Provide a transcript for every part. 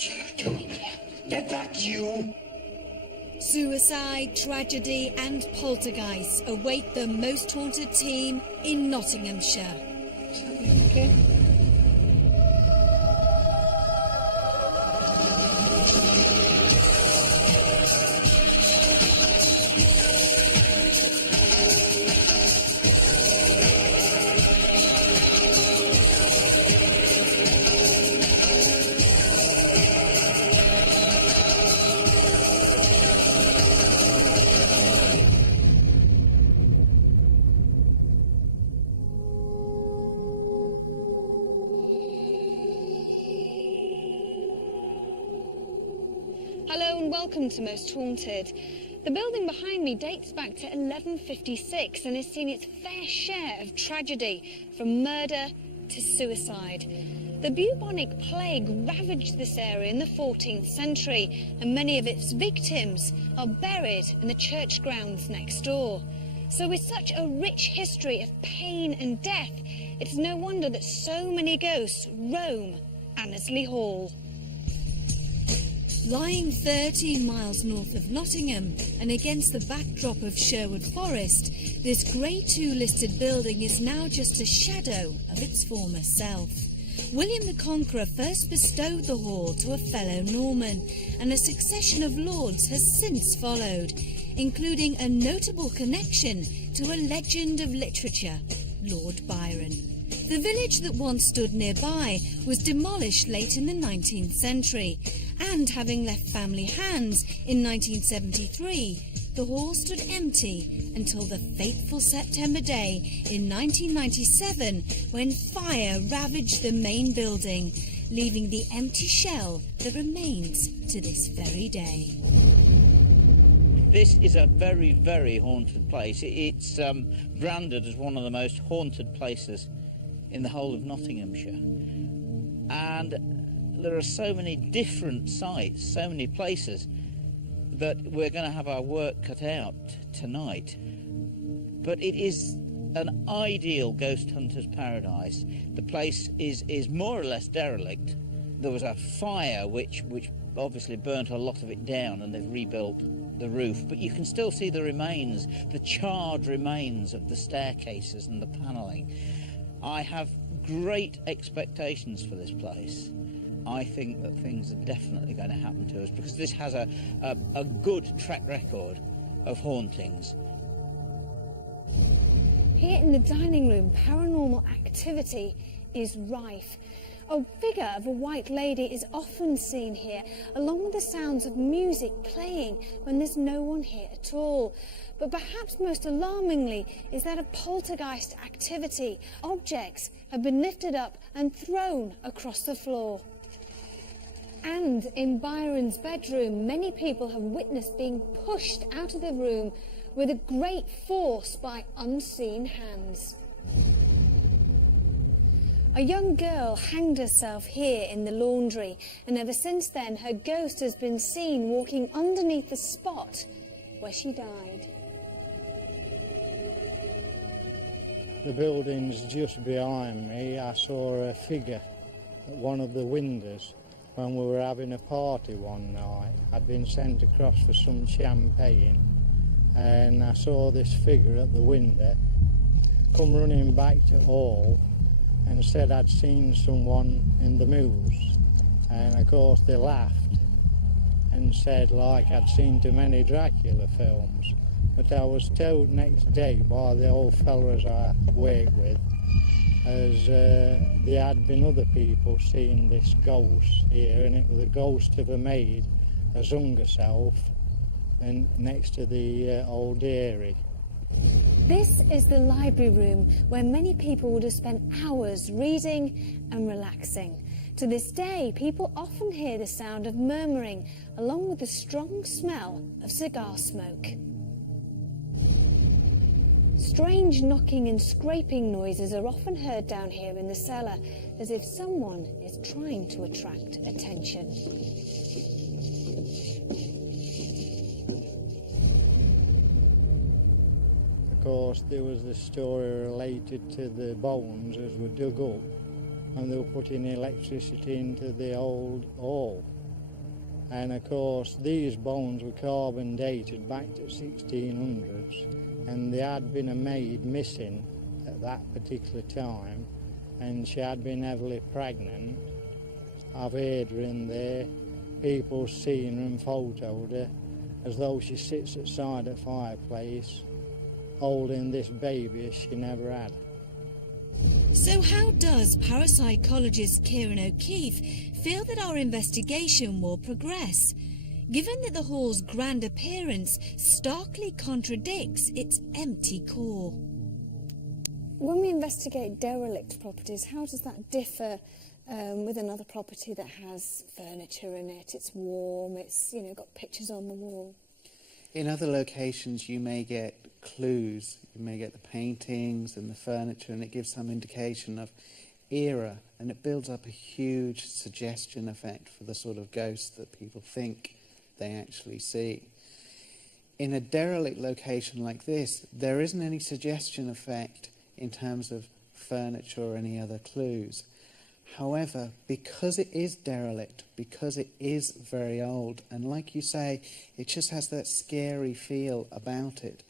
Get that, you! Suicide, tragedy and poltergeist await the most haunted team in Nottinghamshire. Okay. Hello and welcome to Most Haunted. The building behind me dates back to 1156 and has seen its fair share of tragedy, from murder to suicide. The bubonic plague ravaged this area in the 14th century, and many of its victims are buried in the church grounds next door. So with such a rich history of pain and death, it's no wonder that so many ghosts roam Annesley Hall. Lying 13 miles north of Nottingham and against the backdrop of Sherwood Forest, this Grade 2 listed building is now just a shadow of its former self. William the Conqueror first bestowed the hall to a fellow Norman, and a succession of lords has since followed, including a notable connection to a legend of literature, Lord Byron. The village that once stood nearby was demolished late in the 19th century, and having left family hands in 1973, the hall stood empty until the fateful September day in 1997, when fire ravaged the main building, leaving the empty shell that remains to this very day. This is a very, very haunted place. It's branded as one of the most haunted places in the whole of Nottinghamshire. And there are so many different sites, so many places, that we're going to have our work cut out tonight. But it is an ideal ghost hunter's paradise. The place is more or less derelict. There was a fire which obviously burnt a lot of it down, and they've rebuilt the roof, but you can still see the remains, the charred remains of the staircases and the panelling. I have great expectations for this place. I think that things are definitely going to happen to us, because this has a good track record of hauntings. Here in the dining room, paranormal activity is rife. A figure of a white lady is often seen here, along with the sounds of music playing when there's no one here at all. But perhaps most alarmingly is that of poltergeist activity. Objects have been lifted up and thrown across the floor. And in Byron's bedroom, many people have witnessed being pushed out of the room with a great force by unseen hands. A young girl hanged herself here in the laundry, and ever since then her ghost has been seen walking underneath the spot where she died. The building's just behind me. I saw a figure at one of the windows when we were having a party one night. I'd been sent across for some champagne, and I saw this figure at the window come running back to hall and said I'd seen someone in the moors. And of course they laughed and said like I'd seen too many Dracula films. But I was told next day by the old fellas I work with as there had been other people seeing this ghost here, and it was a ghost of a maid as hung herself and next to the old dairy. This is the library room where many people would have spent hours reading and relaxing. To this day, people often hear the sound of murmuring along with the strong smell of cigar smoke. Strange knocking and scraping noises are often heard down here in the cellar, as if someone is trying to attract attention. Of course, there was the story related to the bones as were dug up, and they were putting electricity into the old hall. And of course these bones were carbon dated back to 1600s, and there had been a maid missing at that particular time, and she had been heavily pregnant. I've heard her in there, people seen her and photoed her as though she sits outside a fireplace holding this baby as she never had. So how does parapsychologist Kieran O'Keefe feel that our investigation will progress, given that the hall's grand appearance starkly contradicts its empty core? When we investigate derelict properties, how does that differ with another property that has furniture in it, it's warm, it's, you know, got pictures on the wall? In other locations you may get clues, you may get the paintings and the furniture, and it gives some indication of era, and it builds up a huge suggestion effect for the sort of ghosts that people think they actually see. In a derelict location like this, there isn't any suggestion effect in terms of furniture or any other clues. However, because it is derelict, because it is very old, and like you say, it just has that scary feel about it,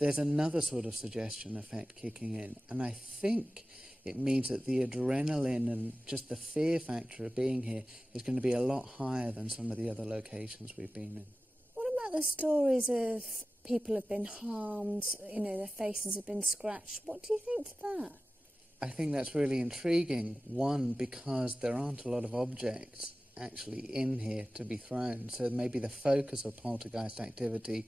there's another sort of suggestion effect kicking in. And I think it means that the adrenaline and just the fear factor of being here is going to be a lot higher than some of the other locations we've been in. What about the stories of people have been harmed, you know, their faces have been scratched? What do you think to that? I think that's really intriguing. One, because there aren't a lot of objects actually in here to be thrown, so maybe the focus of poltergeist activity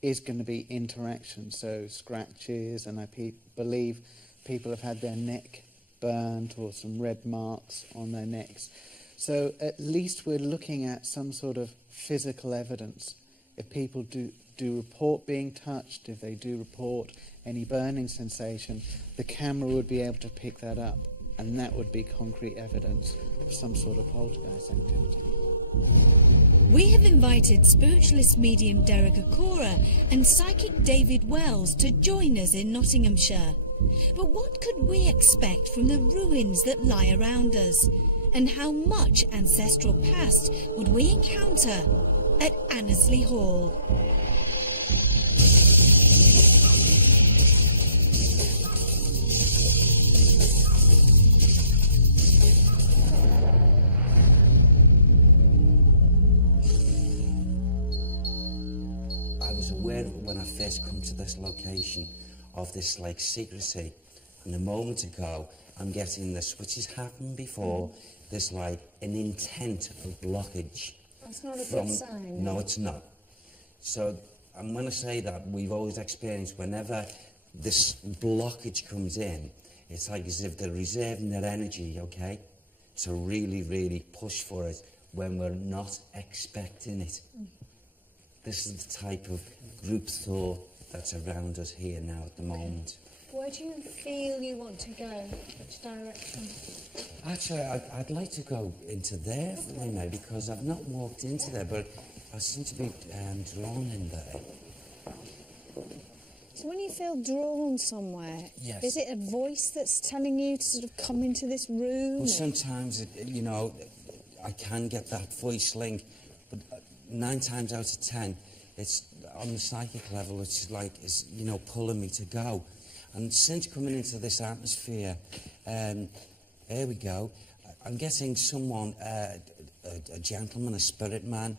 is going to be interaction, so scratches, and I believe people have had their neck burnt or some red marks on their necks. So at least we're looking at some sort of physical evidence. If people do report being touched, if they do report any burning sensation, the camera would be able to pick that up, and that would be concrete evidence of some sort of poltergeist activity. We have invited spiritualist medium Derek Akora and psychic David Wells to join us in Nottinghamshire. But what could we expect from the ruins that lie around us? And how much ancestral past would we encounter at Annesley Hall? I was aware of it when I first come to this location, of this like secrecy, and a moment ago I'm getting this, which has happened before, there's like an intent of blockage. That's not a good sign. No, it's not. So I'm going to say that we've always experienced whenever this blockage comes in, it's like as if they're reserving their energy, okay, to really, really push for it when we're not expecting it. This is the type of group thought that's around us here now at the moment. Where do you feel you want to go? Which direction? Actually, I'd like to go into there for me now, because I've not walked into there, but I seem to be drawn in there. So when you feel drawn somewhere, Yes. is it a voice that's telling you to sort of come into this room? Well, sometimes, you know, I can get that voice link, but 9 times out of 10, it's on the psychic level, it's like, it's, you know, pulling me to go. And since coming into this atmosphere, here we go, I'm getting someone, a gentleman, a spirit man,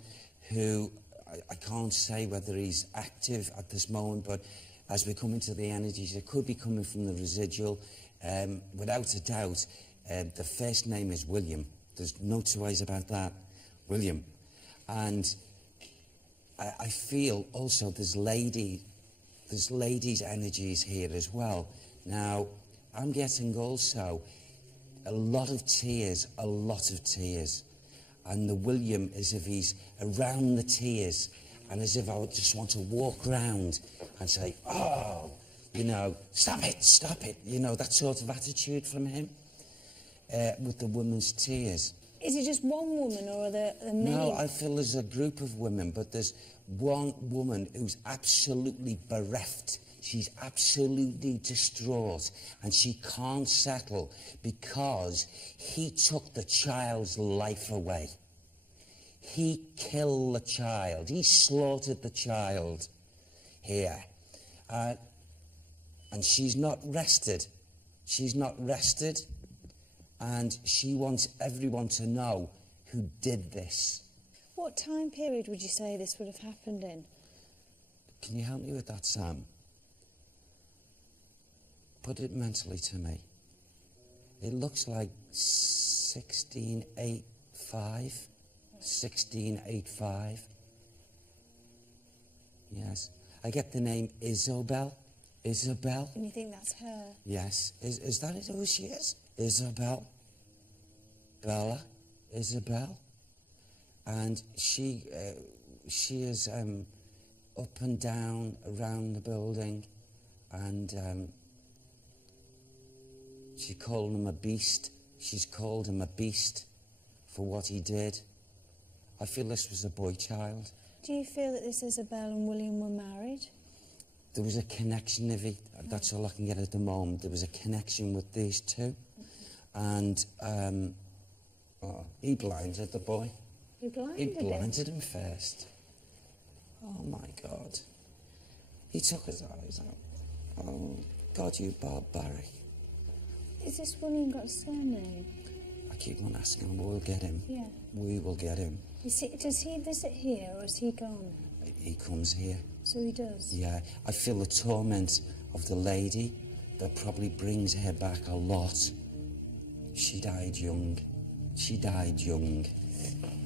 who I can't say whether he's active at this moment, but as we come into the energies, it could be coming from the residual. Without a doubt, the first name is William. There's no two ways about that. William. And I feel also there's ladies' energies here as well. Now, I'm getting also a lot of tears, and the William as if he's around the tears, and as if I would just want to walk round and say, oh, you know, stop it, you know, that sort of attitude from him with the woman's tears. Is it just one woman, or are there many? No, I feel there's a group of women, but there's one woman who's absolutely bereft. She's absolutely distraught, and she can't settle because he took the child's life away. He killed the child. He slaughtered the child here. And she's not rested. She's not rested. And she wants everyone to know who did this. What time period would you say this would have happened in? Can you help me with that, Sam? Put it mentally to me. It looks like 1685. 1685. Yes. I get the name Isobel. Isabel. And you think that's her? Yes. Is that who she is? Isabel. Bella. Isabel. And she is up and down around the building, and she called him a beast. She's called him a beast for what he did. I feel this was a boy child. Do you feel that this Isabel and William were married? There was a connection, Ivy. That's all I can get at the moment. There was a connection with these two. And he blinded the boy. He blinded He him? blinded him first. Oh, my God. He took his eyes out. Oh, God, you barbaric. Is this William got a surname? I keep on asking him, we'll get him. Yeah. We will get him. Does he visit here or is he gone? He comes here. So he does? Yeah. I feel the torment of the lady that probably brings her back a lot. She died young. She died young.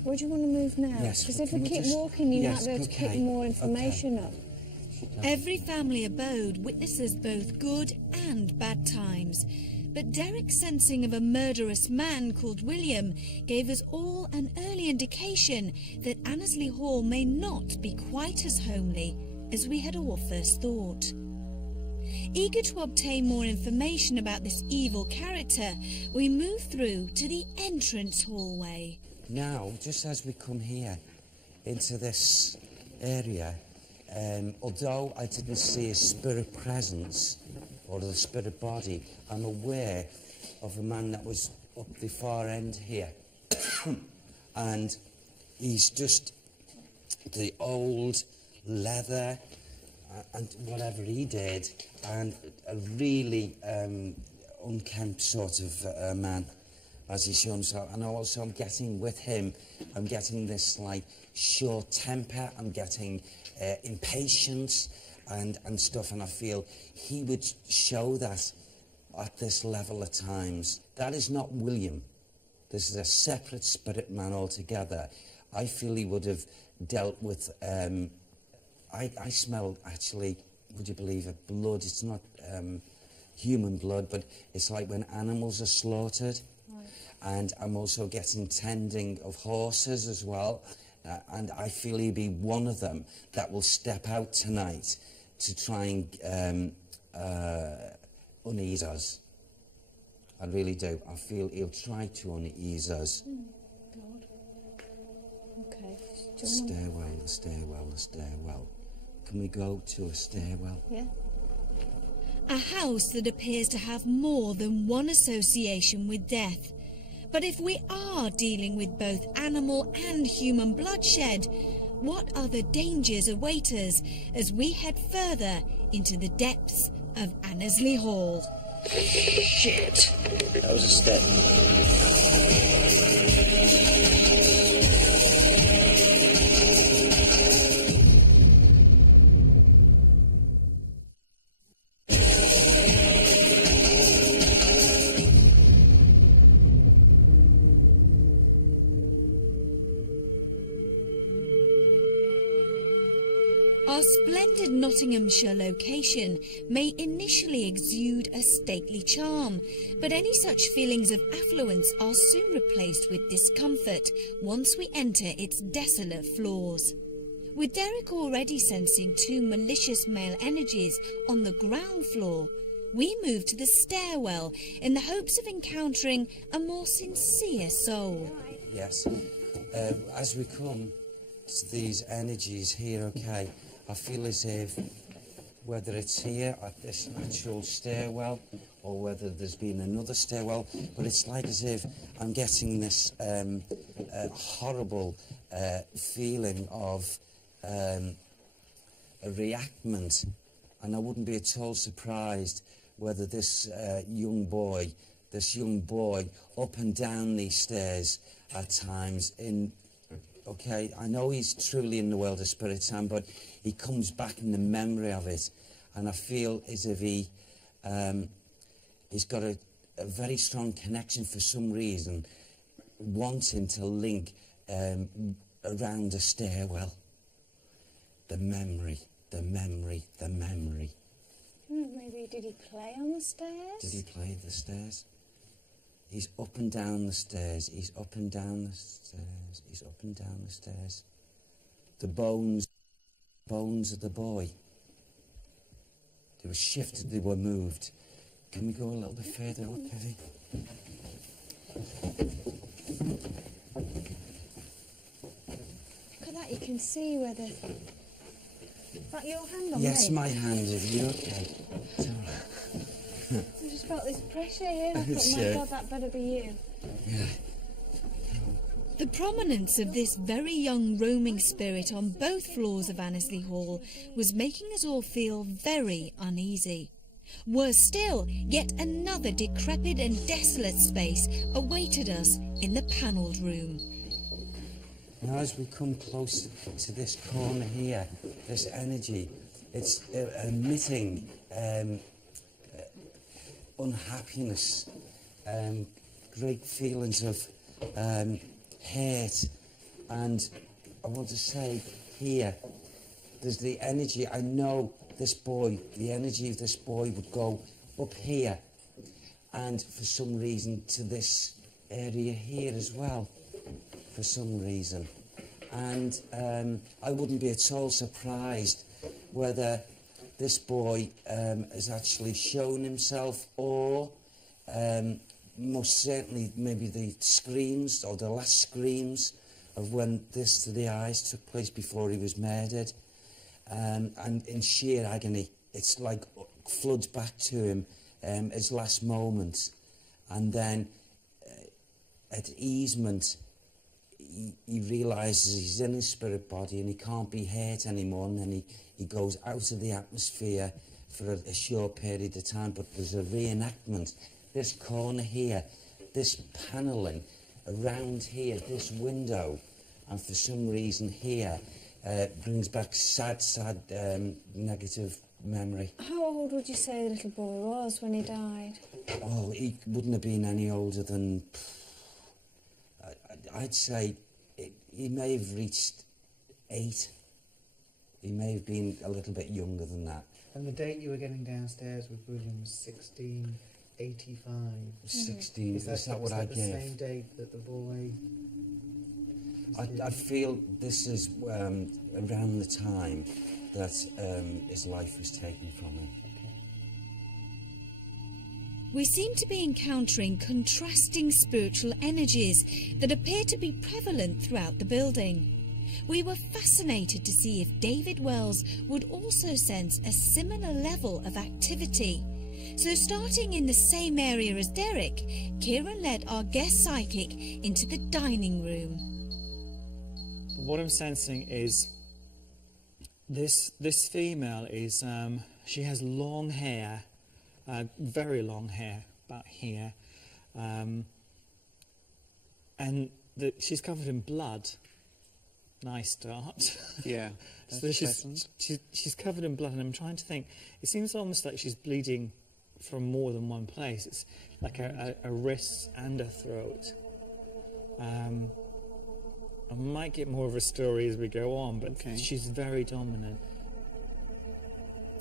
Where do you want to move now? Yes, Because if we can we keep just- walking, you yes, might be able to okay, pick more information up. Every family abode witnesses both good and bad times. But Derek's sensing of a murderous man called William gave us all an early indication that Annesley Hall may not be quite as homely as we had all first thought. Eager to obtain more information about this evil character, we move through to the entrance hallway. Now, just as we come here into this area, although I didn't see a spirit presence or the spirit body, I'm aware of a man that was up the far end here. And he's just the old leather and whatever he did, and a really unkempt sort of man, as he showed himself. And also I'm getting with him, I'm getting this like short temper, I'm getting impatience and stuff, and I feel he would show that at this level at times. That is not William. This is a separate spirit man altogether. I feel he would have dealt with, I smell, actually, would you believe it, blood. It's not human blood, but it's like when animals are slaughtered. Right. And I'm also getting tending of horses as well. And I feel he'd be one of them that will step out tonight to try and unease us. I really do. I feel he'll try to unease us. God. Okay. The stairwell, the stairwell, the stairwell. Can we go to a stairwell? Yeah. A house that appears to have more than one association with death. But if we are dealing with both animal and human bloodshed, what other dangers await us as we head further into the depths of Annesley Hall? Shit! That was a step. Our splendid Nottinghamshire location may initially exude a stately charm, but any such feelings of affluence are soon replaced with discomfort once we enter its desolate floors. With Derek already sensing two malicious male energies on the ground floor, we move to the stairwell in the hopes of encountering a more sincere soul. Yes. As we come to these energies here, okay, I feel as if, whether it's here at this natural stairwell or whether there's been another stairwell, but it's like as if I'm getting this horrible feeling of a reactment, and I wouldn't be at all surprised whether this young boy up and down these stairs at times okay, I know he's truly in the world of spirit time, but he comes back in the memory of it, and I feel as if he's got a very strong connection for some reason, wanting to link around a stairwell. The memory. Maybe did he play on the stairs? Did he play the stairs? He's up and down the stairs. He's up and down the stairs. He's up and down the stairs. The bones of the boy. They were shifted, they were moved. Can we go a little bit further up, Evie? Look at that, you can see where the... Is that your hand on Yes, me? my hand. Are you okay? It's all right. I just felt this pressure here. I thought, It's, my God, that better be you. Yeah. The prominence of this very young roaming spirit on both floors of Annesley Hall was making us all feel very uneasy. Worse still, yet another decrepit and desolate space awaited us in the panelled room. Now, as we come close to this corner here, this energy, it's emitting unhappiness, great feelings of hate, and I want to say here, there's the energy. I know this boy, the energy of this boy would go up here, and for some reason to this area here as well, for some reason. And I wouldn't be at all surprised whether this boy has actually shown himself, or most certainly maybe the screams, or the last screams of when this to the eyes took place before he was murdered, and in sheer agony. It's like floods back to him his last moments, and then at easement he realises he's in his spirit body and he can't be hurt anymore, and then he goes out of the atmosphere for a short period of time. But there's a reenactment. This corner here, this panelling around here, this window, and for some reason here brings back sad negative memory. How old would you say the little boy was when he died? Oh, he wouldn't have been any older than... I'd say he may have reached 8. He may have been a little bit younger than that. And the date you were getting downstairs with William was 1685. 16, is that what I the gave? same date that the boy... I feel this is around the time that his life was taken from him. We seem to be encountering contrasting spiritual energies that appear to be prevalent throughout the building. We were fascinated to see if David Wells would also sense a similar level of activity. So starting in the same area as Derek, Kieran led our guest psychic into the dining room. What I'm sensing is this female is, she has long hair, very long hair, about here, and she's covered in blood. Nice start. Yeah. So she's covered in blood, and I'm trying to think. It seems almost like she's bleeding from more than one place. It's like a wrist and a throat. I might get more of a story as we go on, but she's very dominant.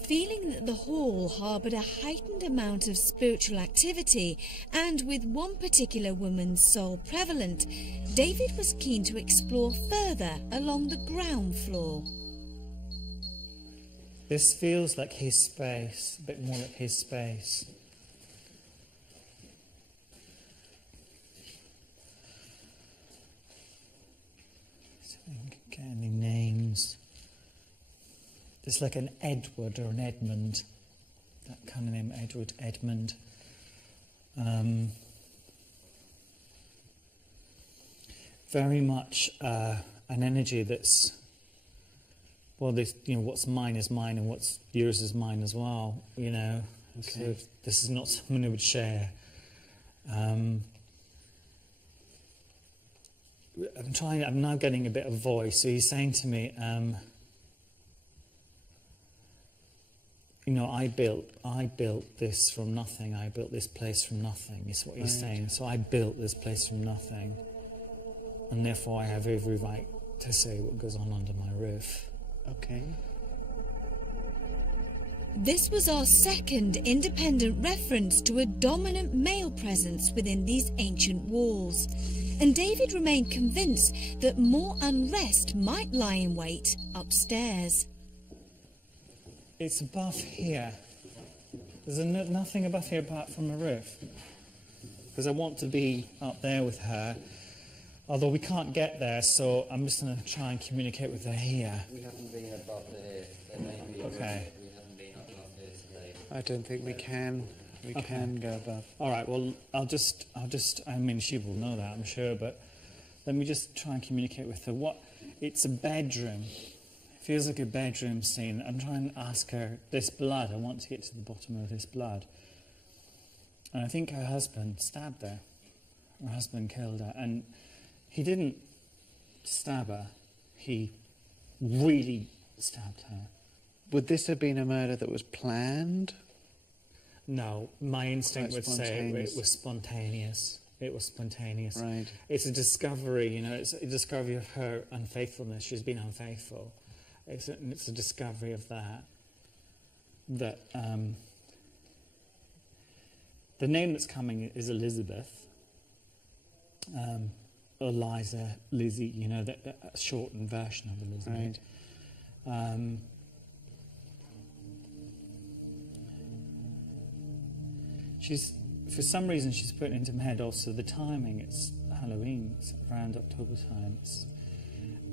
Feeling that the hall harboured a heightened amount of spiritual activity, and with one particular woman's soul prevalent, David was keen to explore further along the ground floor. This feels like his space, a bit more like his space. So I can get any names. There's like an Edward or an Edmund, that kind of name, Edward, Edmund. Very much an energy that's, well, this, you know, what's mine is mine and what's yours is mine as well, you know. Okay. So this is not someone who would share. I'm now getting a bit of voice. So he's saying to me, you know, I built this from nothing. I built this place from nothing, is what he's saying. So I built this place from nothing. And therefore I have every right to say what goes on under my roof. Okay. This was our second independent reference to a dominant male presence within these ancient walls. And David remained convinced that more unrest might lie in wait upstairs. It's above here. There's nothing above here apart from a roof. Because I want to be up there with her. Although we can't get there, so I'm just going to try and communicate with her here. We haven't been above here. There may be a Okay. roof. We haven't been above here today. I don't think we can. We can go above. All right, well, I'll just, I mean, she will know that, I'm sure, but let me just try and communicate with her. It's a bedroom. It feels like a bedroom scene. I'm trying to ask her, this blood, I want to get to the bottom of this blood. And I think her husband stabbed her. Her husband killed her. And he didn't stab her. He really stabbed her. Would this have been a murder that was planned? No, my instinct Quite would say spontaneous. it was spontaneous. It was spontaneous. Right. It's a discovery, you know, it's a discovery of her unfaithfulness. She's been unfaithful. It's a discovery of that. The name that's coming is Elizabeth. Eliza, Lizzie, you know, that shortened version of Elizabeth. Right. For some reason, she's put into my head also the timing. It's Halloween, it's around October time.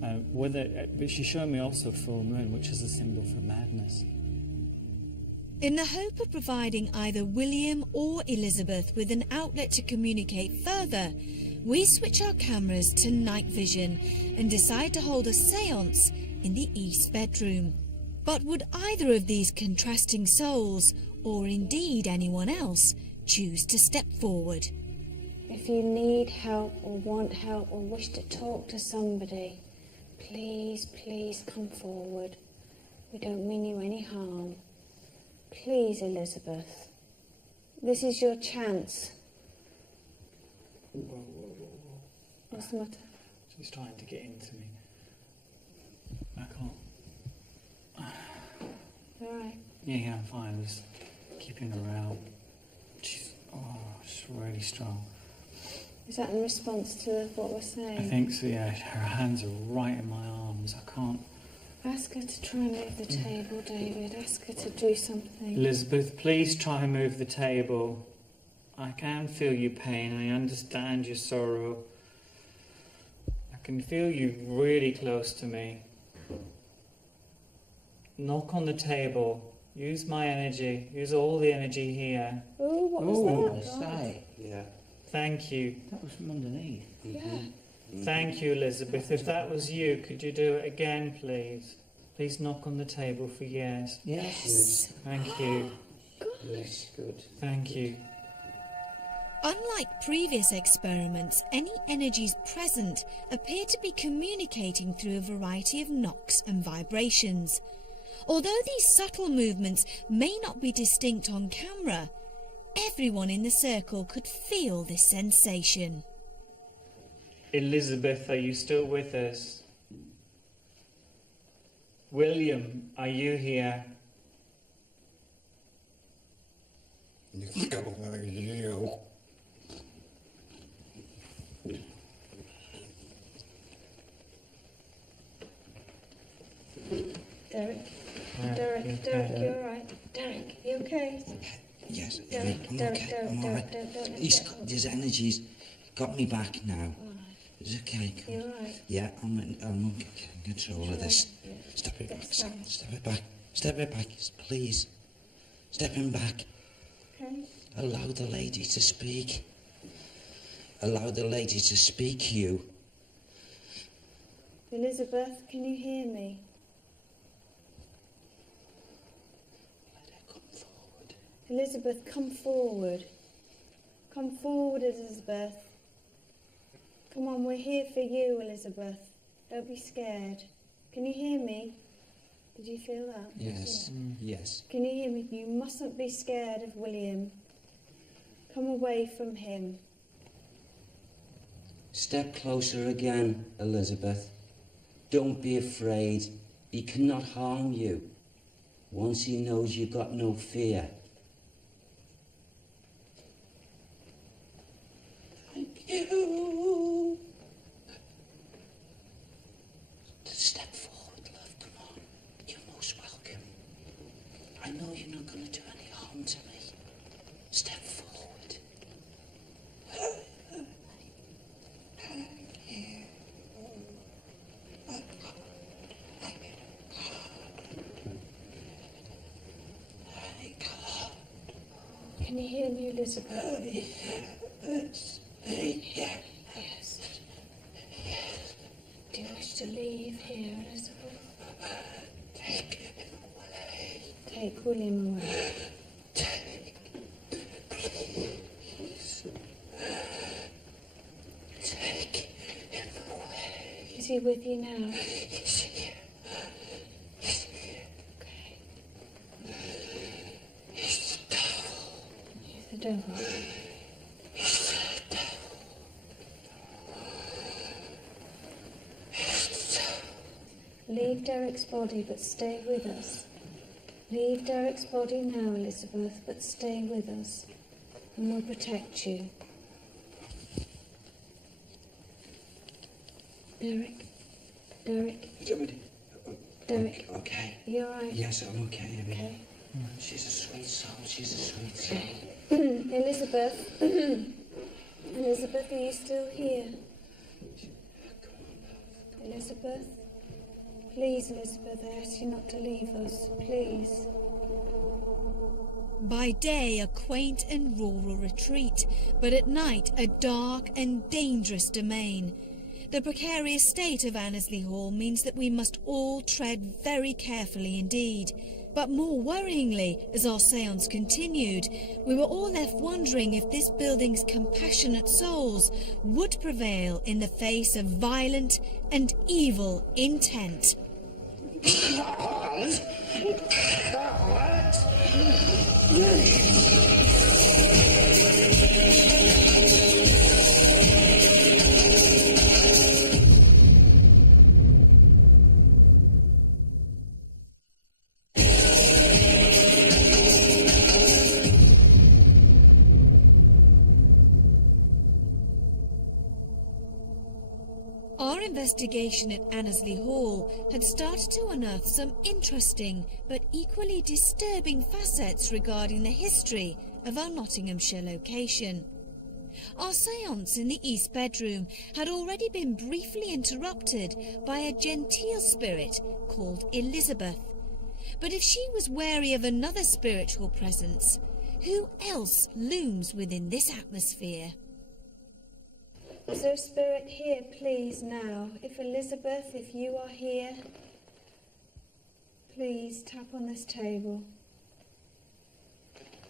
But she showed me also full moon, which is a symbol for madness. In the hope of providing either William or Elizabeth with an outlet to communicate further, we switch our cameras to night vision and decide to hold a séance in the east bedroom. But would either of these contrasting souls, or indeed anyone else, choose to step forward? If you need help or want help or wish to talk to somebody, please, please come forward. We don't mean you any harm. Please, Elizabeth. This is your chance. What's the matter? She's trying to get into me. I can't. All right. Yeah, I'm fine. I'm just keeping her out. She's really strong. Is that in response to what we're saying? I think so, yeah. Her hands are right in my arms. I can't. Ask her to try and move the table, David. Ask her to do something. Elizabeth, please try and move the table. I can feel your pain. I understand your sorrow. I can feel you really close to me. Knock on the table. Use my energy. Use all the energy here. Oh, what was that? Say, Yeah. Thank you. that was from underneath. Yeah. Thank you, Elizabeth. If that was you, could you do it again, please? Please knock on the table for yes. Yes. Thank you. Yes, good. Thank you. Unlike previous experiments, any energies present appear to be communicating through a variety of knocks and vibrations. Although these subtle movements may not be distinct on camera, everyone in the circle could feel this sensation. Elizabeth, are you still with us? William, are you here? Derek, Yeah, Derek, yeah, Derek, yeah. you all right? Derek, you okay? Yes, Derek, I'm Derek, okay. Derek, I'm Derek, alright. Derek, Derek, His Derek. energies got me back now. It's okay. Come You on. all right? Yeah, I'm in control of this. Step it back, step it back. Step it back, please. Stepping back. Okay. Allow the lady to speak. Allow the lady to speak, Hugh. Elizabeth, can you hear me? Let her come forward. Elizabeth, come forward. Come forward, Elizabeth. Come on, we're here for you, Elizabeth. Don't be scared. Can you hear me? Did you feel that? Yes, yes. Can you hear me? You mustn't be scared of William. Come away from him. Step closer again, Elizabeth. Don't be afraid. He cannot harm you. Once he knows you've got no fear. Thank you. Step forward, love. Come on. You're most welcome. I know you're not going to do any harm to me. Step forward. Can you hear me, Elizabeth? Yes. Yes. Do you wish to leave here, Elizabeth? Take him away. Take William away. Please. Take him away. Is he with you now? He's here. He's here. Okay. He's the devil. He's the devil. He's the devil. Leave Derek's body, but stay with us. Leave Derek's body now, Elizabeth, but stay with us, and we'll protect you. Derek? Derek? Okay. Are you alright? Yes, I'm okay. I mean, Okay. she's a sweet soul. She's a sweet soul. Elizabeth? Elizabeth, are you still here? Elizabeth? Please, Elizabeth, I ask you not to leave us, please. By day, a quaint and rural retreat, but at night, a dark and dangerous domain. The precarious state of Annesley Hall means that we must all tread very carefully indeed. But more worryingly, as our séance continued, we were all left wondering if this building's compassionate souls would prevail in the face of violent and evil intent. Our investigation at Annesley Hall had started to unearth some interesting but equally disturbing facets regarding the history of our Nottinghamshire location. Our séance in the East Bedroom had already been briefly interrupted by a genteel spirit called Elizabeth. But if she was wary of another spiritual presence, who else looms within this atmosphere? Is there a spirit here, please, now? If Elizabeth, if you are here, please tap on this table.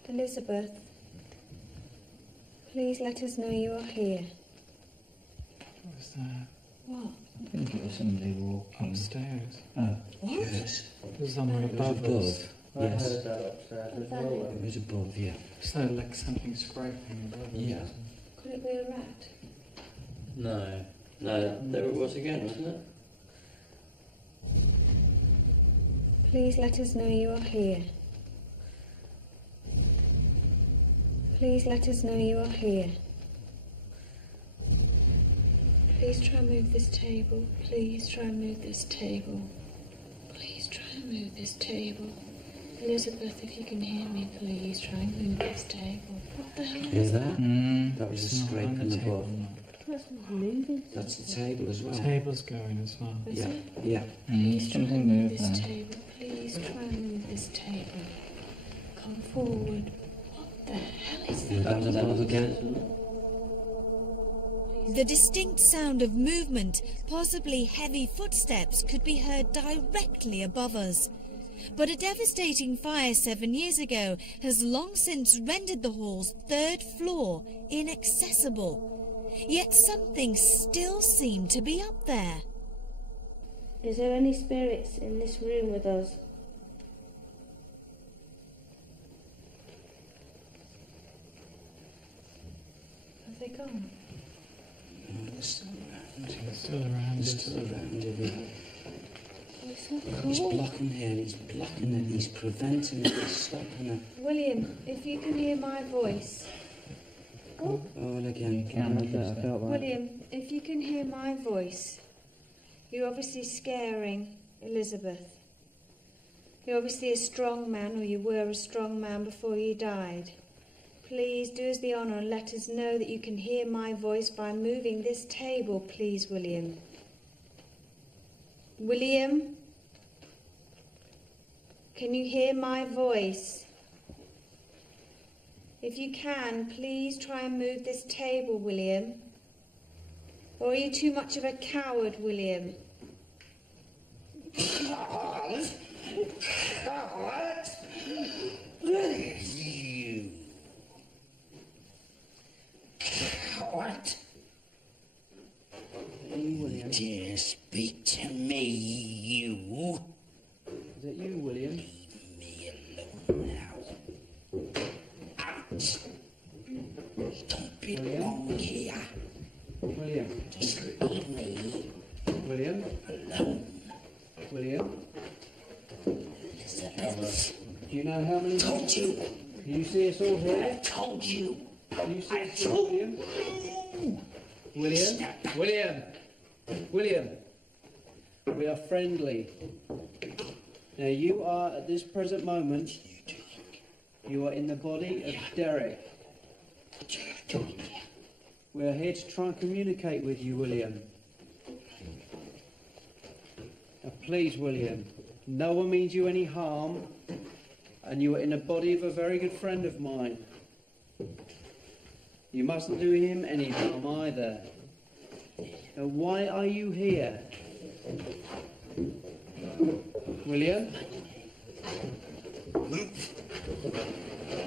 Elizabeth, please let us know you are here. What was that? What? I think it was somebody walking. Upstairs. Yes. There's someone It was above us. above. I Yes. heard that upstairs as well. It was above, yeah. So like something scraping above us. Yeah. Could it be a rat? No, there it was again, wasn't it? Please let us know you are here. Please let us know you are here. Please try and move this table. Please try and move this table. Please try and move this table. Elizabeth, if you can hear me, please try and move this table. What the hell Hear is that? That was a It's not scrape on in the table, above. no. That's not moving. That's the table as well. Table's going as well. Is Yeah, it? yeah. Please try Something and move moved this there. table. Please try and move this table. Come forward. What the hell is Is that above again? The distinct sound of movement, possibly heavy footsteps, could be heard directly above us. But a devastating fire 7 years ago has long since rendered the hall's 3rd floor inaccessible. Yet something still seemed to be up there. Is there any spirits in this room with us? Have they gone? They're still around. They're still around. They're still around, isn't it? Oh, it's not He's cool. blocking here, he's blocking it, he's preventing it, he's stopping it. William, if you can hear my voice. Oh, Oh, again. William, if you can hear my voice, you're obviously scaring Elizabeth. You're obviously a strong man, or you were a strong man before you died. Please do us the honour and let us know that you can hear my voice by moving this table, please, William. William? Can you hear my voice? If you can, please try and move this table, William. Or are you too much of a coward, William? Coward! You! Coward! William. Dare speak to me, you! Is it you, William? Leave me alone now. Out! Don't belong here. William. Just leave me William. alone. William. Elizabeth, Do you know how many? told you. Can you see us all here? I told you. Can you see I us all, told William? you. William. Step back. William. William. We are friendly. Now you are, at this present moment, you are in the body of Derek. What are you doing here? We are here to try and communicate with you, William. Now please, William, no one means you any harm, and you are in the body of a very good friend of mine. You mustn't do him any harm either. Now why are you here? William?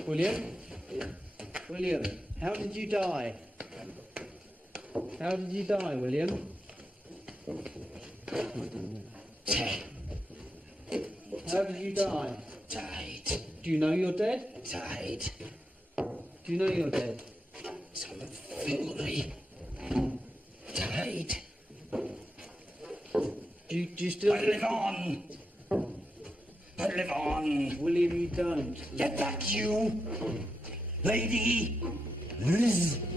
William? William, how did you die? How did you die, William? How did you die? Died. Do you know you're dead? Died. Do you know you're dead? Some foolery. Died. Do you still I live on. I live on. William, you don't. Get back, you. Lady. Elizabeth.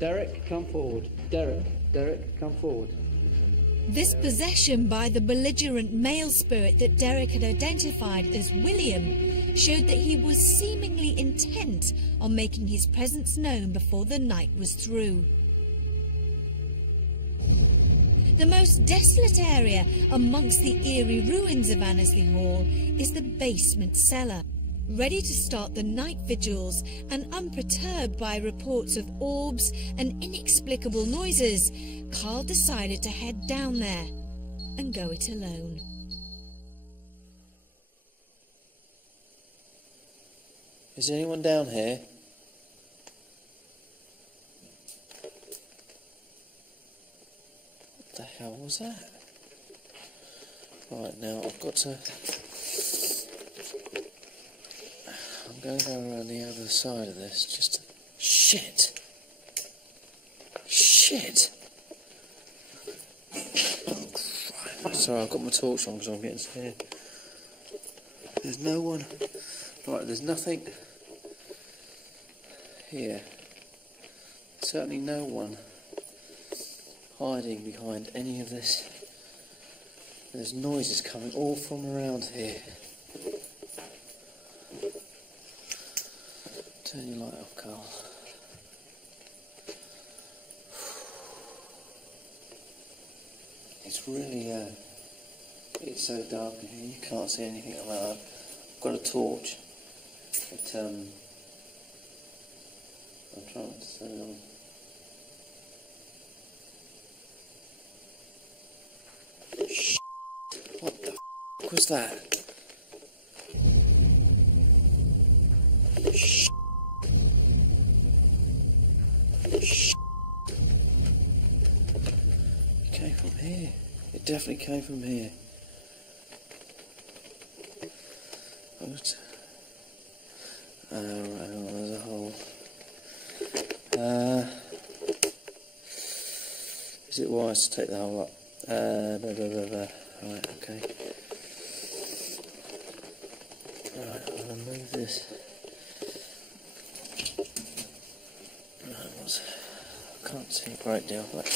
Derek, come forward. Derek, come forward. This possession by the belligerent male spirit that Derek had identified as William showed that he was seemingly intent on making his presence known before the night was through. The most desolate area amongst the eerie ruins of Annesley Hall is the basement cellar. Ready to start the night vigils and unperturbed by reports of orbs and inexplicable noises, Carl decided to head down there and go it alone. Is anyone down here? What the hell was that? Right, now I've got to... I'm going to go around the other side of this just to... Shit! Shit! Oh, crap. Sorry, I've got my torch on because I'm getting scared. There's no one... Right, there's nothing... here. Certainly no one hiding behind any of this. There's noises coming all from around here. Turn your light off, Carl. It's really, it's so dark in here, you can't see anything like that. I've got a torch. But I'm trying not to turn it on. Shh. What the f*** was that? Shh. Shh. It came from here. It definitely came from here. Right, there's a hole. Is it wise to take the hole up? Right, okay. Right, I'm going to move this. Right, I can't see a great deal, but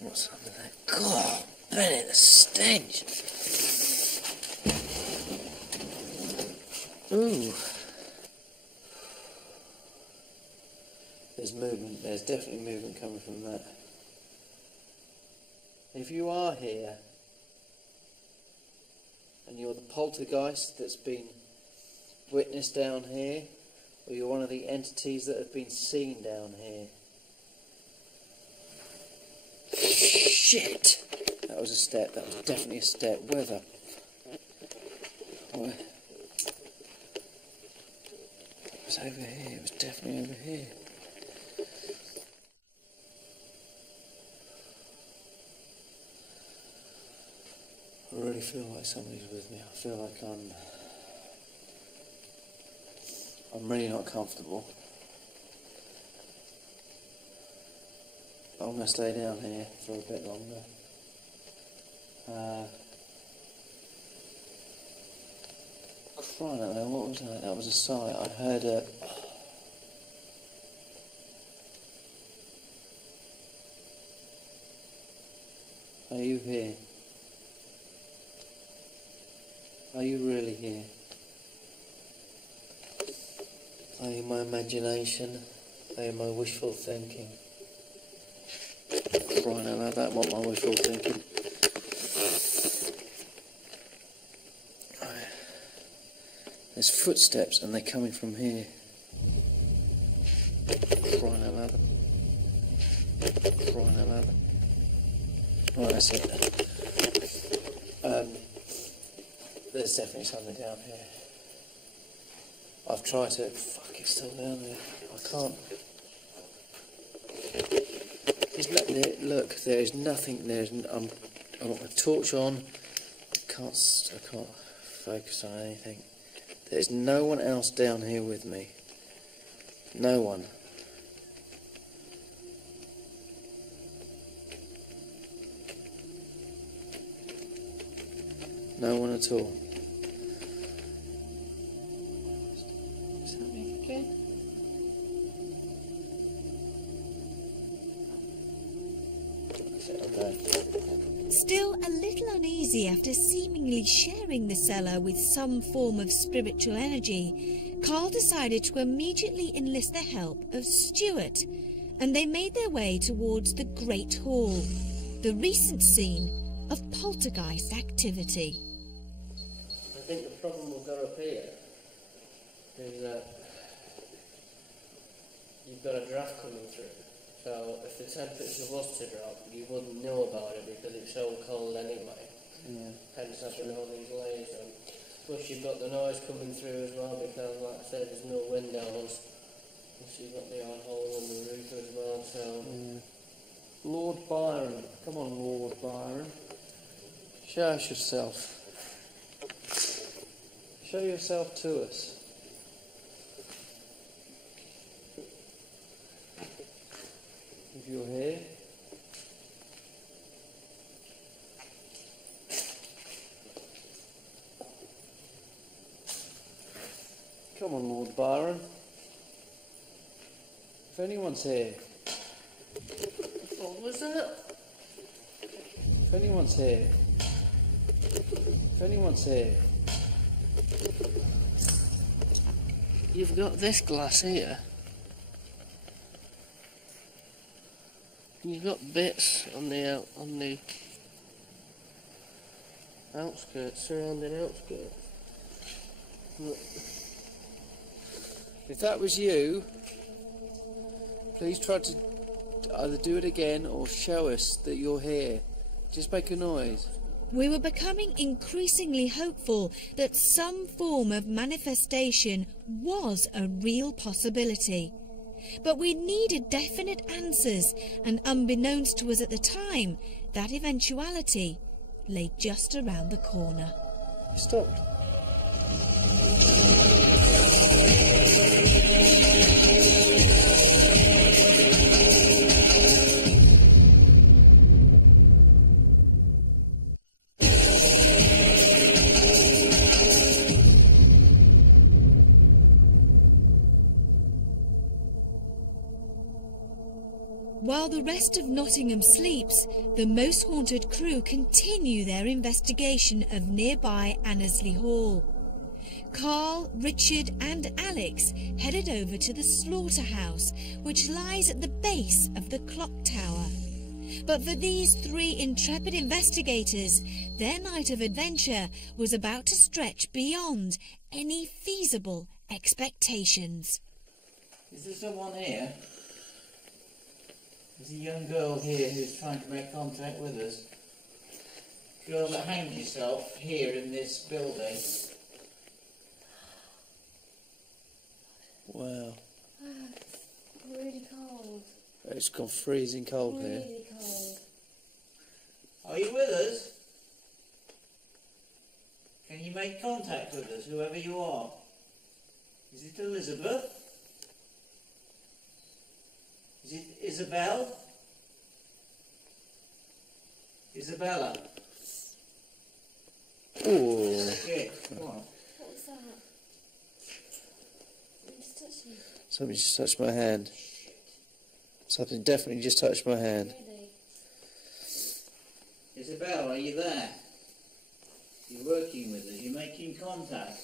what's under there? God, Bennett, the stench! Ooh. There's movement, there's definitely movement coming from that. If you are here, and you're the poltergeist that's been witnessed down here, or you're one of the entities that have been seen down here. Shit! That was a step, that was definitely a step. Where the... Where? It was over here, it was definitely over here. I really feel like somebody's with me. I feel like I'm really not comfortable. I'm going to stay down here for a bit longer. Crying out there, what was that? That was a sigh. I heard a... Are you here? Are you really here? Are you my imagination? Are you my wishful thinking? Crying out loud, that wasn't my wishful thinking. There's footsteps and they're coming from here. Crying out loud. Crying out loud. Right, that's it. There's definitely something down here. I've tried to... Fuck, it's still down there. I can't... Look, there is nothing... I've got my torch on. I can't focus on anything. There's no one else down here with me. No one. No one at all. Is that me again? That's it, okay. Still a little uneasy after seemingly sharing the cellar with some form of spiritual energy, Carl decided to immediately enlist the help of Stuart, and they made their way towards the Great Hall, the recent scene of poltergeist activity. I think the problem we've got up here is that you've got a draft coming through. So if the temperature was to drop, you wouldn't know about it because it's so cold anyway. Yeah. Hence having all these layers on. Plus you've got the noise coming through as well because, like I said, there's no windows. Plus you've got the odd hole in the roof as well, so... Yeah. Lord Byron. Come on, Lord Byron. Show us yourself. Show yourself to us. If you're here. Come on, Lord Byron. If anyone's here. What was that? If anyone's here. If anyone's here. You've got this glass here. You've got bits on the outskirts, surrounding outskirts. Look. If that was you, please try to either do it again or show us that you're here. Just make a noise. We were becoming increasingly hopeful that some form of manifestation was a real possibility. But we needed definite answers, and unbeknownst to us at the time, that eventuality lay just around the corner. You stopped. While the rest of Nottingham sleeps, the Most Haunted crew continue their investigation of nearby Annesley Hall. Carl, Richard and Alex headed over to the slaughterhouse, which lies at the base of the clock tower. But for these three intrepid investigators, their night of adventure was about to stretch beyond any feasible expectations. Is there someone here? There's a young girl here who's trying to make contact with us. Girl that hanged yourself here in this building. Wow. It's really cold. It's gone freezing cold here. Really cold. Are you with us? Can you make contact with us, whoever you are? Is it Elizabeth? Is it Isabel? Isabella? Ooh. Yeah, come on. What was that? It just touched me. Something just touched my hand. Something definitely just touched my hand. Really? Isabel, are you there? You're working with us, you're making contact.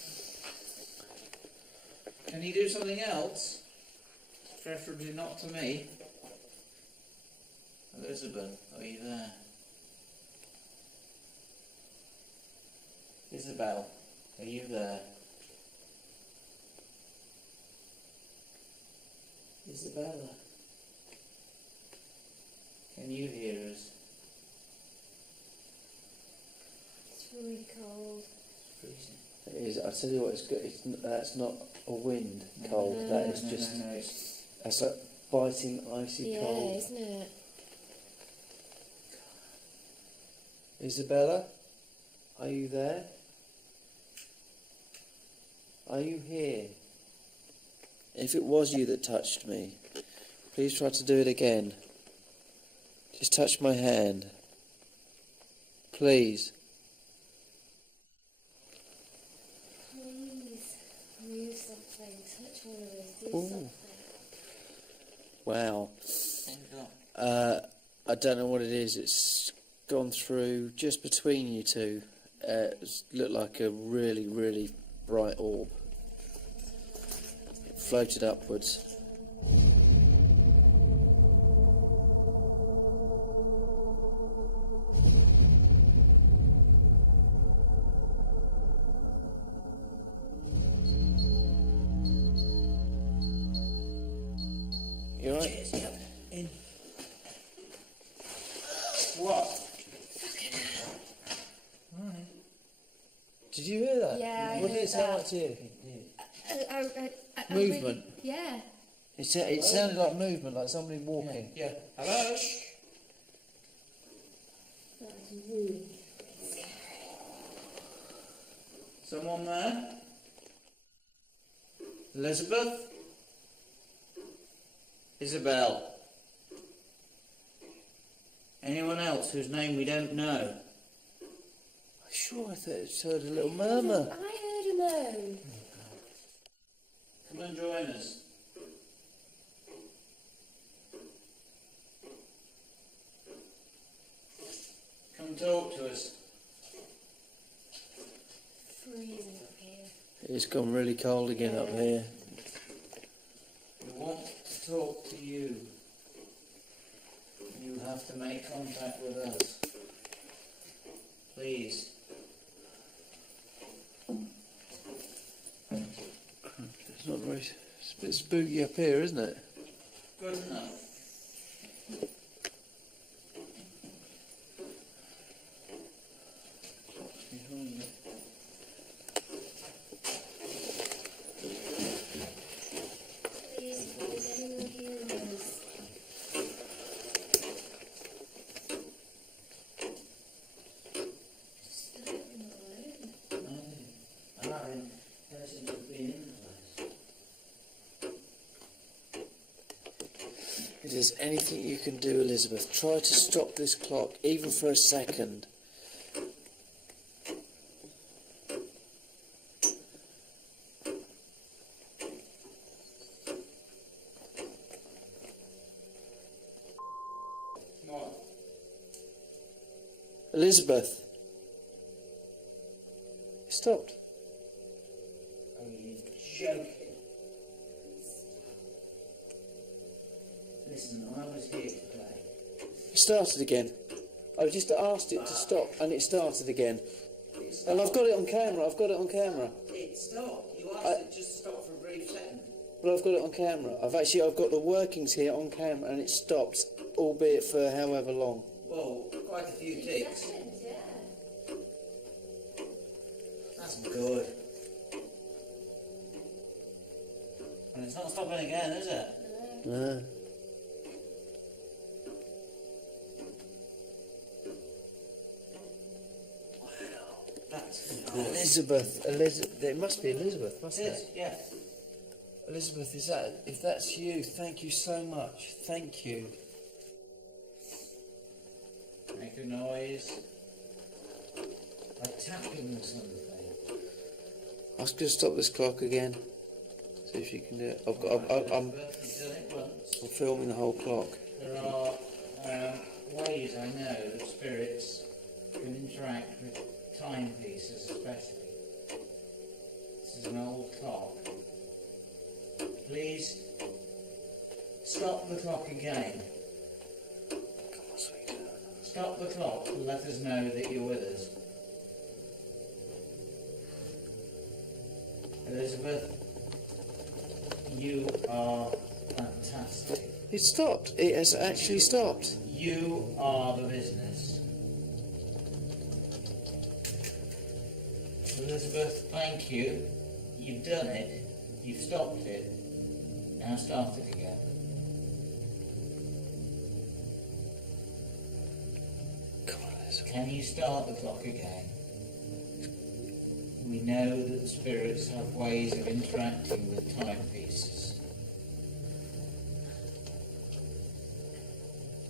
Can you do something else? Preferably not to me. Elizabeth, are you there? Isabel, are you there? Isabella, can you hear us? It's really cold. It's freezing. It is. I tell you what, it's good. That's not a wind cold. That is just. No, it's That's like biting, icy cold. Yeah, isn't it? Isabella, are you there? Are you here? If it was you that touched me, please try to do it again. Just touch my hand. Please. Please, move something. Touch one of us. Do Ooh. something. Wow. there you go. I don't know what it is. It's gone through just between you two. It looked like a really, really bright orb. It floated upwards. You alright? Cheers, yep. In. What? Right. Did you hear that? Yeah, I What did heard it sound that. like to you? I Movement. Really, yeah. It sounded like movement, like somebody walking. Yeah. Hello? That's really Someone there? Elizabeth? Isabel? Anyone else whose name we don't know? Sure, I thought it heard a little murmur. I heard a moan. Come and join us. Come talk to us. Freezing up here. It's gone really cold again up here. We want to talk to you. You have to make contact with us. Please. not very. It's a bit spooky up here, isn't it? Good enough. If there's anything you can do, Elizabeth, try to stop this clock, even for a second. What? Elizabeth. It stopped. Are you joking? Listen, I was here to play. It started again. I just asked it to stop, and it started again. And I've got it on camera. I've got it on camera. It stopped. You asked it just to stop for a brief second. Well, I've got it on camera. I've got the workings here on camera, and it stopped, albeit for however long. Whoa, quite a few ticks. That's good. And it's not stopping again, is it? No. Elizabeth, it must be Elizabeth, mustn't it? Yeah. Elizabeth, if that's you, thank you so much. Thank you. Make a noise. Like tapping something. I was going to stop this clock again. See if you can do it. I'm filming the whole clock. There are ways I know that spirits can interact with timepieces especially. This is an old clock. Please stop the clock again. Stop the clock and let us know that you're with us. Elizabeth, you are fantastic. It stopped. It has actually stopped. You are the business. Elizabeth, thank you. You've done it. You've stopped it. Now start it again. Come on, Elizabeth. Can you start the clock again? We know that spirits have ways of interacting with timepieces.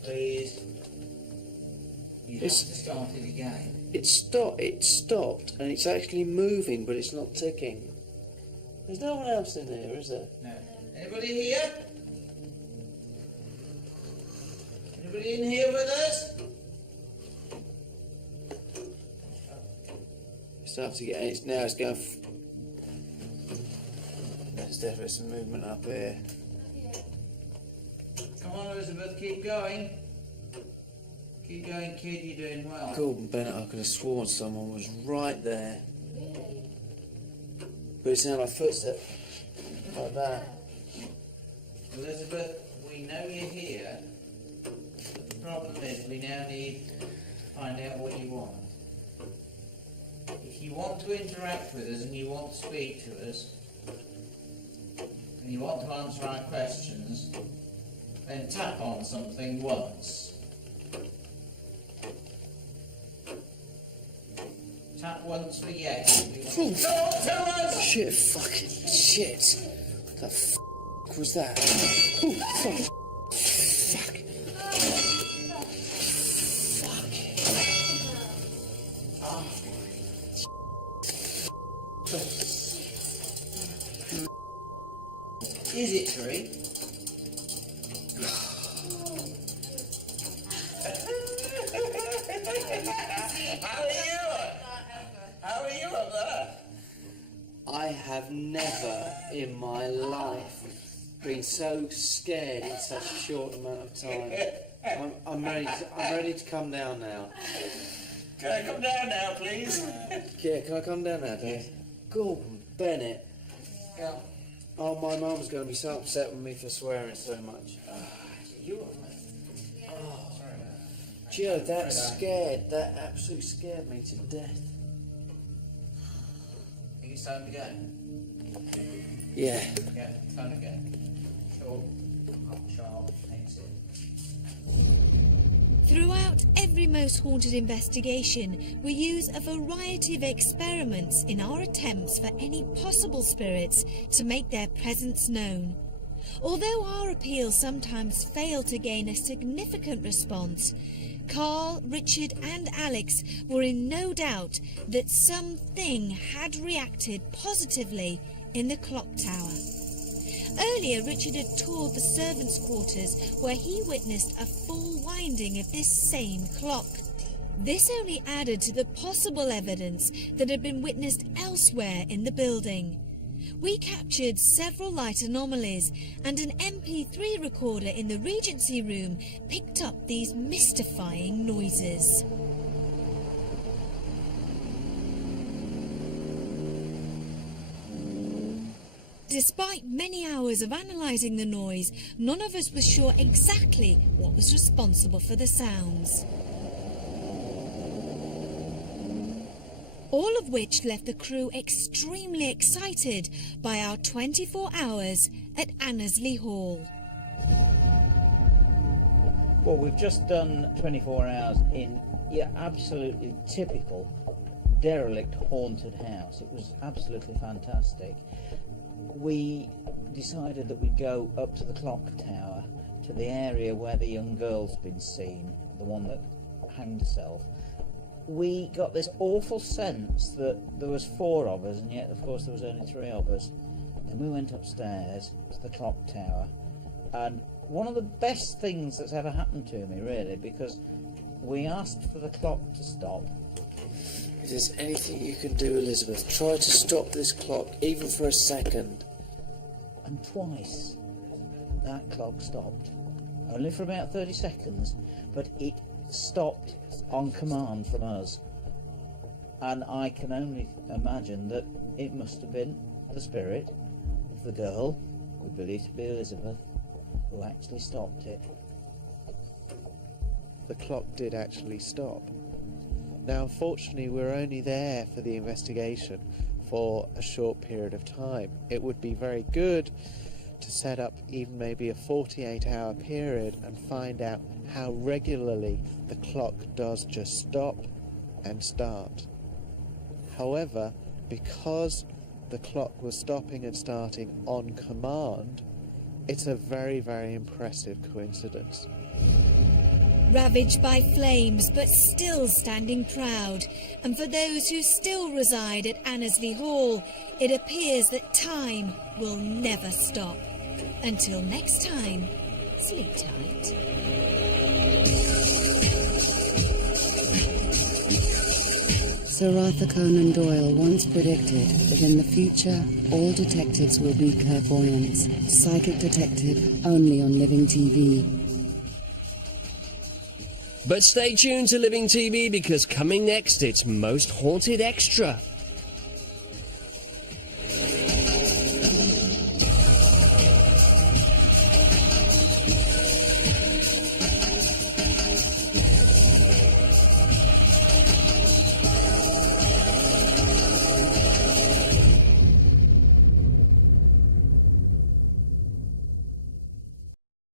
Please, you have to start it again. It stopped, and it's actually moving, but it's not ticking. There's no one else in there, is there? No. Anybody here? Anybody in here with us? It starts again. It's going. There's definitely some movement up here. Come on, Elizabeth, keep going. Keep going, kid, you're doing well. Gordon Bennett, I could have sworn someone was right there. But it sounded like footsteps. Like that. Elizabeth, we know you're here. The problem is we now need to find out what you want. If you want to interact with us and you want to speak to us, and you want to answer our questions, then tap on something once. Tap once for yes. Talk to us! Shit, fucking shit. What the f was that? Oh, fuck. Fuck. Is it true? How are you up there? I have never in my life been so scared in such a short amount of time. I'm ready to come down now. Can I come down now, please? Yeah, can I come down now, Dave? Gordon Bennett. Yeah. Oh, my mum's going to be so upset with me for swearing so much. Joe, that absolutely scared me to death. Think it's time to go? Yeah. Yeah, time to go. Short, sharp, exit. Throughout every most haunted investigation, we use a variety of experiments in our attempts for any possible spirits to make their presence known. Although our appeals sometimes fail to gain a significant response, Carl, Richard and Alex were in no doubt that something had reacted positively in the clock tower. Earlier, Richard had toured the servants' quarters where he witnessed a full winding of this same clock. This only added to the possible evidence that had been witnessed elsewhere in the building. We captured several light anomalies, and an MP3 recorder in the Regency room picked up these mystifying noises. Despite many hours of analysing the noise, none of us was sure exactly what was responsible for the sounds. All of which left the crew extremely excited by our 24 hours at Annesley Hall. Well, we've just done 24 hours in absolutely typical derelict haunted house. It was absolutely fantastic. We decided that we'd go up to the clock tower, to the area where the young girl's been seen, the one that hanged herself. We got this awful sense that there was 4 of us, and yet of course there was only 3 of us. Then we went upstairs to the clock tower, and one of the best things that's ever happened to me, really, because we asked for the clock to stop. If there's anything you can do, Elizabeth, try to stop this clock, even for a second. And twice that clock stopped. Only for about 30 seconds, but it stopped on command from us. And I can only imagine that it must have been the spirit of the girl, we believe to be Elizabeth, who actually stopped it. The clock did actually stop. Now, unfortunately, we're only there for the investigation for a short period of time. It would be very good to set up even maybe a 48-hour period and find out how regularly the clock does just stop and start. However, because the clock was stopping and starting on command, it's a very, very impressive coincidence. Ravaged by flames, but still standing proud. And for those who still reside at Annesley Hall, it appears that time will never stop. Until next time, sleep tight. Sir Arthur Conan Doyle once predicted that in the future, all detectives will be clairvoyants. Psychic Detective, only on Living TV. But stay tuned to Living TV, because coming next, it's Most Haunted Extra.